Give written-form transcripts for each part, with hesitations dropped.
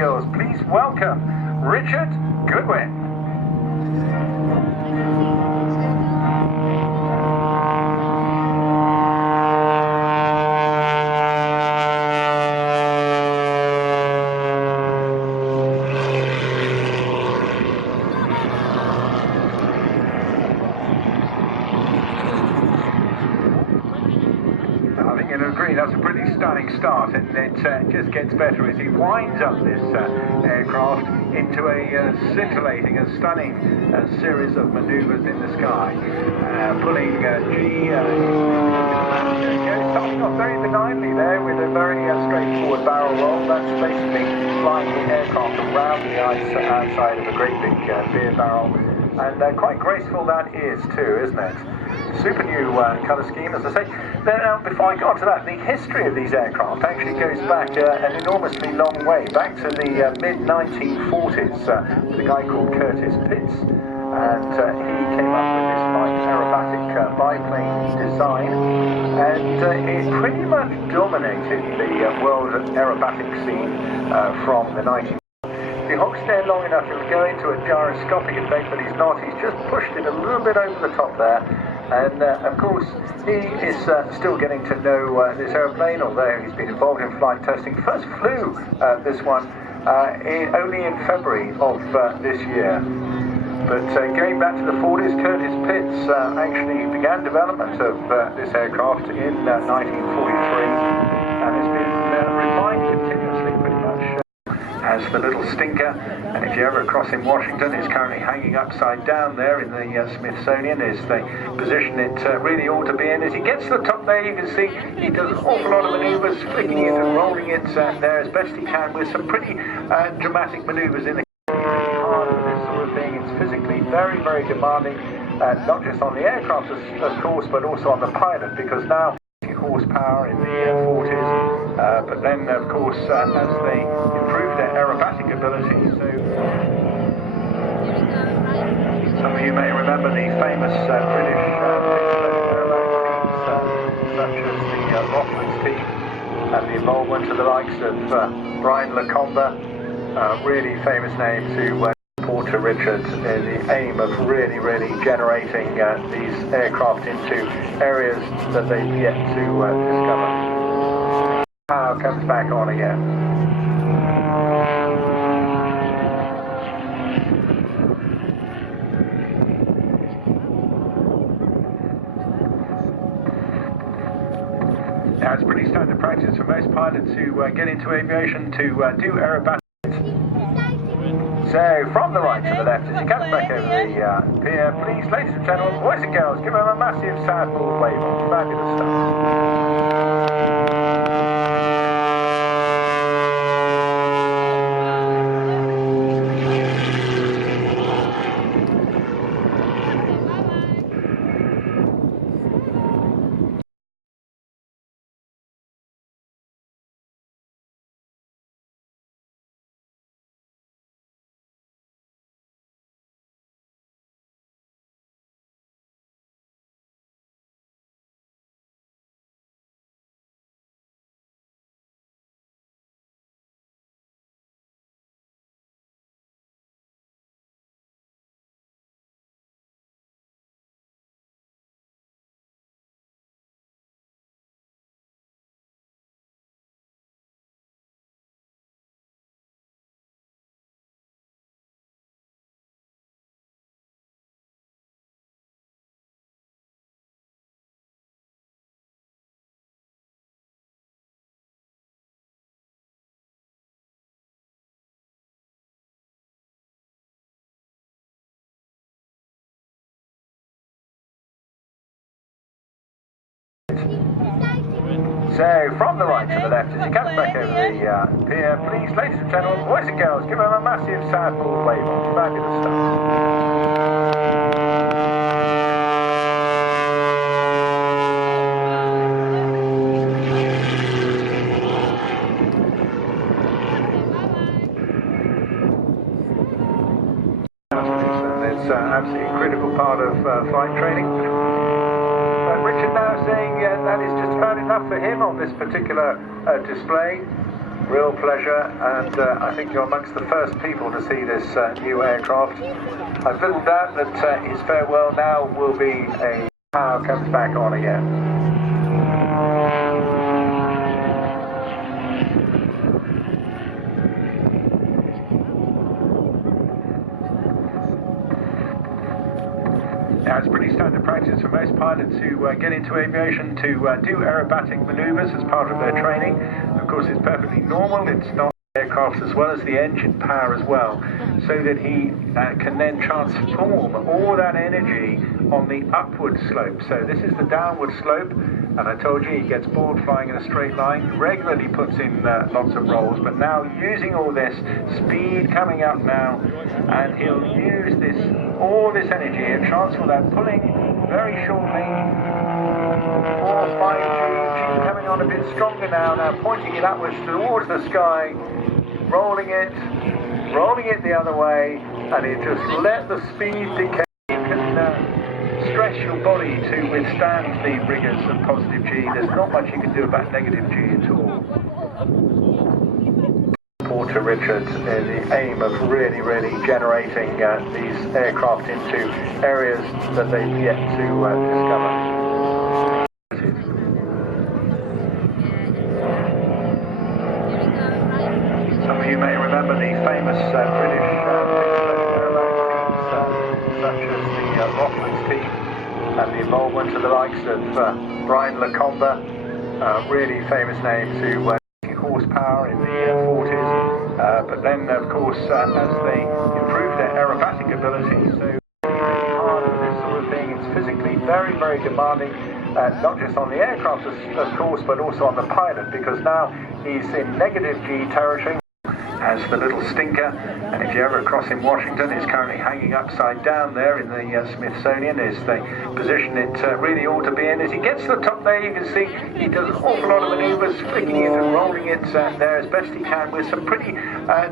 girls, please welcome Richard Goodwin. You'll agree that's a pretty stunning start, and it just gets better as he winds up this aircraft into a scintillating and stunning series of manoeuvres in the sky. Pulling G, starting off very benignly there with a very straightforward barrel roll. That's basically flying the aircraft around the outside of a great big beer barrel. And quite graceful that is too, isn't it? Super new colour scheme, as I say. Now, before I go on to that, the history of these aircraft actually goes back an enormously long way, back to the mid-1940s with a guy called Curtis Pitts. And he came up with this light aerobatic biplane design, and it pretty much dominated the world aerobatic scene from the 1940s. If he hooks there long enough, he'll go into a gyroscopic effect, but he's not. He's just pushed it a little bit over the top there. And of course, he is still getting to know this aeroplane, although he's been involved in flight testing. First flew this one only in February of this year. But going back to the 40s, Curtis Pitts actually began development of this aircraft in 1943, and has been refined continuously pretty much. As the little stinker, and if you ever cross in Washington, it's currently hanging upside down there in the Smithsonian. Is the position it really ought to be in. As he gets to the top there, you can see he does an awful lot of manoeuvres, flicking it and rolling it there as best he can, with some pretty dramatic manoeuvres in the hard for this sort of thing. It's physically very, very demanding, not just on the aircraft, of course, but also on the pilot, because now horsepower in the 40s, but then of course as they improve their aerobatic ability, so some of you may remember the famous British aerobatic teams such as the Rothmans team, and the involvement of the likes of Brian Lacombe, really famous name to to Richard, the aim of really generating these aircraft into areas that they've yet to discover. Power comes back on again. Now it's pretty standard practice for most pilots who get into aviation to do aerobatics. So, from the right to the left, as you come back over the pier, please, ladies and gentlemen, boys and girls, give them a massive Southport wave on. Fabulous stuff. So, from the right to the left, as you come back over the pier, please, ladies and gentlemen, boys and girls, give them a massive Southport wave on. Fabulous stuff. It's absolutely a critical part of flight training. Richard now saying that is just about enough for him on this particular display. Real pleasure, and I think you're amongst the first people to see this new aircraft. I've little doubt that his farewell now will be a power comes back on again. Now, it's pretty standard practice for most pilots who get into aviation to do aerobatic maneuvers as part of their training. Of course, it's perfectly normal. It's not aircraft as well as the engine power as well, so that he can then transform all that energy on the upward slope. So this is the downward slope, and I told you he gets bored flying in a straight line, regularly puts in lots of rolls, but now using all this speed coming up now, and he'll use all this energy and transfer that, pulling very shortly 4, 5G, G coming on a bit stronger now pointing it upwards towards the sky, rolling it the other way, and it just let the speed decay. You can stress your body to withstand the rigors of positive G. There's not much you can do about negative G at all. To Richard in the aim of really generating these aircraft into areas that they've yet to discover. Some of you may remember the famous British such as the Rothmans team and the involvement of the likes of Brian Lacombe, really famous names who horsepower in the 40s, but then of course as they improve their aerobatic ability, so hard for this sort of thing, it's physically very demanding, not just on the aircraft of course, but also on the pilot, because now he's in negative G territory as the little stinker, and if you ever cross in Washington, it's currently hanging upside down there in the Smithsonian, is the position it really ought to be in. As he gets to the top there, you can see he does an awful lot of manoeuvres, flicking it and rolling it there as best he can, with some pretty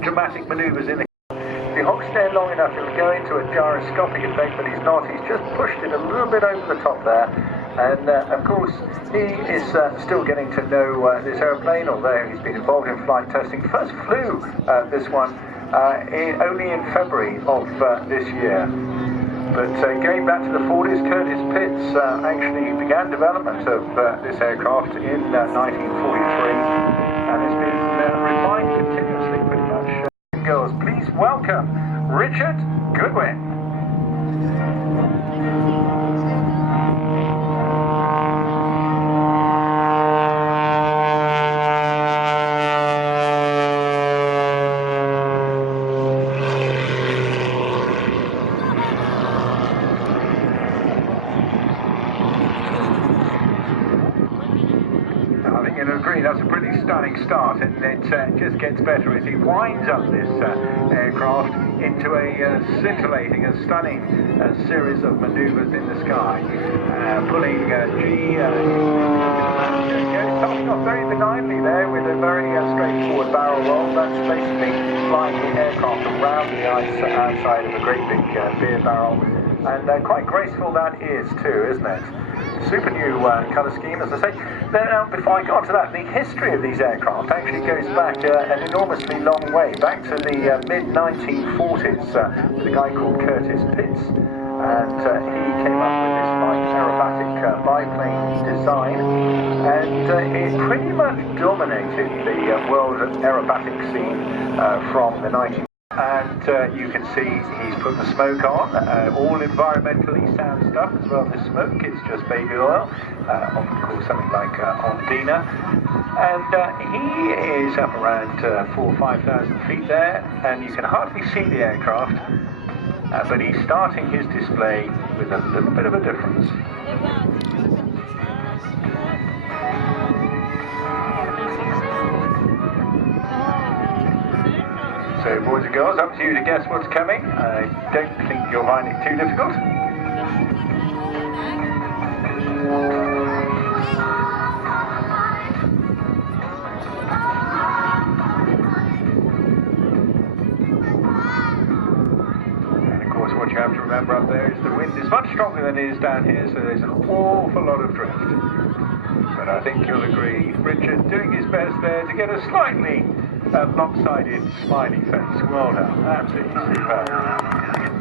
dramatic manoeuvres in the. If he hocks there long enough, he'll go into a gyroscopic effect, but he's not. He's just pushed it a little bit over the top there. And of course, he is still getting to know this aeroplane, although he's been involved in flight testing. First flew this one only in February of this year. But going back to the 40s, Curtis Pitts actually began development of this aircraft in 1943, and it's been refined continuously pretty much. Girls, please welcome Richard Goodwin. That's a pretty stunning start, and it just gets better as he winds up this aircraft into a scintillating and stunning series of maneuvers in the sky, pulling G, starting off very benignly there with a very straightforward barrel roll. That's basically flying the aircraft around the ice outside of a great big beer barrel, and quite graceful that is too, isn't it? Super new colour scheme, as I say. Now, before I go on to that, the history of these aircraft actually goes back an enormously long way, back to the mid-1940s with a guy called Curtis Pitts, and he came up with this light aerobatic biplane design, and it pretty much dominated the world aerobatic scene from the 1940s. And you can see he's put the smoke on, all environmentally sound stuff as well. This smoke is just baby oil, often called something like Ondina. And he is up around 4,000 or 5,000 feet there, and you can hardly see the aircraft, but he's starting his display with a little bit of a difference. So, boys and girls, up to you to guess what's coming. I don't think you'll find it too difficult. And of course, what you have to remember up there is the wind is much stronger than it is down here, so there's an awful lot of drift. But I think you'll agree, Richard doing his best there to get a slightly lopsided smiley face. Well done. Absolutely superb.